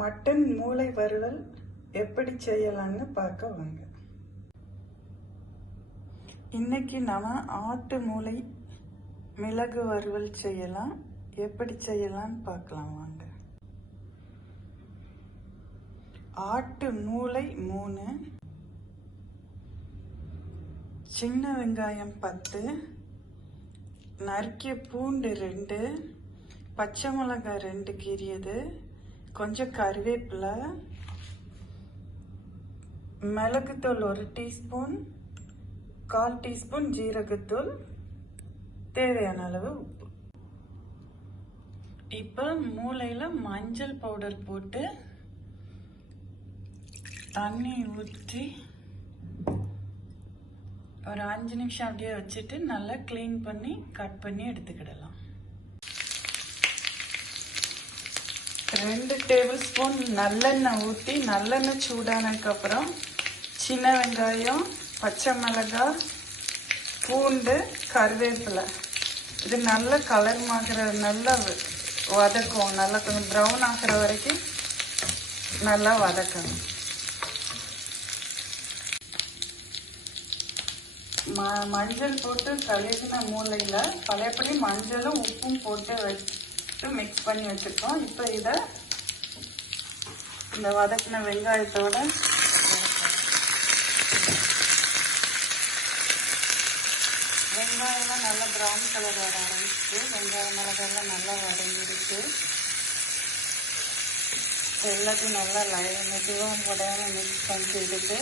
Mutton மூளை வறுவல் எப்படி செய்யலாம்னு பார்க்க வாங்க. இன்னைக்கு நாம ஆட்டு மூளை மிளகு வறுவல் செய்யலாம். எப்படி செய்யலாம்னு பார்க்கலாம் வாங்க. ஆட்டு மூளை 3, சின்ன வெங்காயம் 10, நறுக்கிய பூண்டு 2, பச்சை மிளகாய் 2 கீறியது, கொஞ்சம் கருவேப்பிலை, மிளகுத்தூள் 1 டீஸ்பூன், 1/4 டீஸ்பூன் ஜீரகத்தூள், தேவையான அளவு உப்பு. இப்போ மூளையில மஞ்சள் பவுடர் போட்டு தண்ணி ஊற்றி ஒரு 5 நிமிஷம் அப்படியே வச்சுட்டு நல்லா க்ளீன் பண்ணி கட் பண்ணி எடுத்துக்கிடலாம். 2 டேபிள் ஸ்பூன் நல்லெண்ணெய் ஊற்றி நல்லெண்ணெய் சூடானதுக்கப்புறம் சின்ன வெங்காயம், பச்சை மிளகாய், பூண்டு, கருவேப்பிலை இது நல்ல கலர் ஆகிற நல்லா வதக்கும். நல்லா கொஞ்சம் ப்ரௌன் ஆகிற வரைக்கும் நல்லா வதக்கணும். மஞ்சள் போட்டு கழுகின மூளையில் பழையபடி மஞ்சளும் உப்பும் போட்டு வச்சு மிக்ஸ் பண்ணி வச்சுருக்கோம். இப்போ இதை இந்த வதக்கின வெங்காயத்தோட வெங்காயம்லாம் நல்லா ப்ரௌன் கலர் வர ஆரம்பிச்சு, வெங்காயம் மிளகாயெல்லாம் நல்லா வதங்கிடுச்சு. எல்லாத்தையும் நல்லா மெதுவாக உடையாமல் மிக்ஸ் பண்ணிட்டு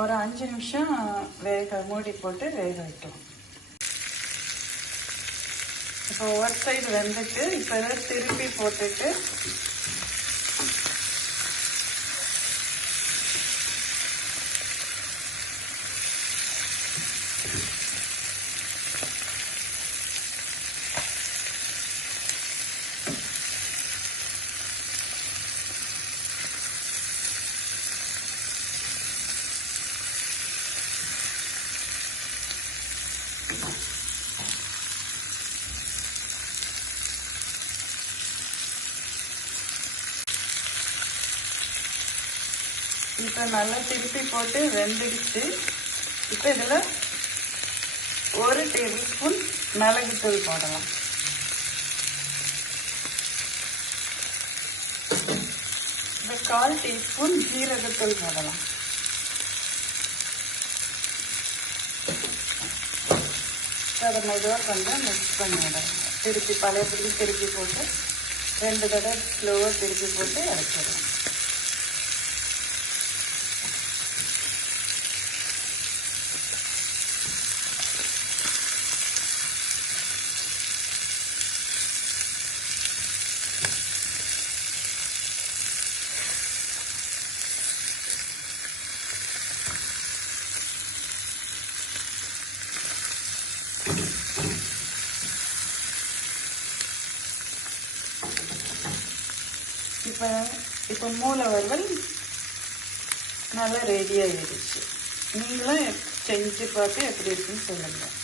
ஒரு 5 நிமிஷம் மூடி போட்டு வேக வைக்கும். இப்போ ஒரு சைடு வெந்துட்டு இப்போ திருப்பி போட்டுட்டு இப்போ நல்லா திருப்பி போட்டு வெந்துடுச்சு. இப்போ இதில் 1 டேபிள் ஸ்பூன் மிளகுத்தூள் போடலாம். இப்போ 1/4 டீஸ்பூன் ஜீரகத்தூள் போடலாம். அதை மெதுவாக கொஞ்சம் மிக்ஸ் பண்ணி விடலாம். திருப்பி பழையபடி திருப்பி போட்டு 2 தடவை ஸ்லோவாக திருப்பி போட்டு இறக்கிடலாம். இப்போ மூளை வறுவல் நல்லா ரெடி ஆகிடுச்சு. நீங்களும் செஞ்சு பார்த்து எப்படி இருக்குன்னு சொல்லுங்கள்.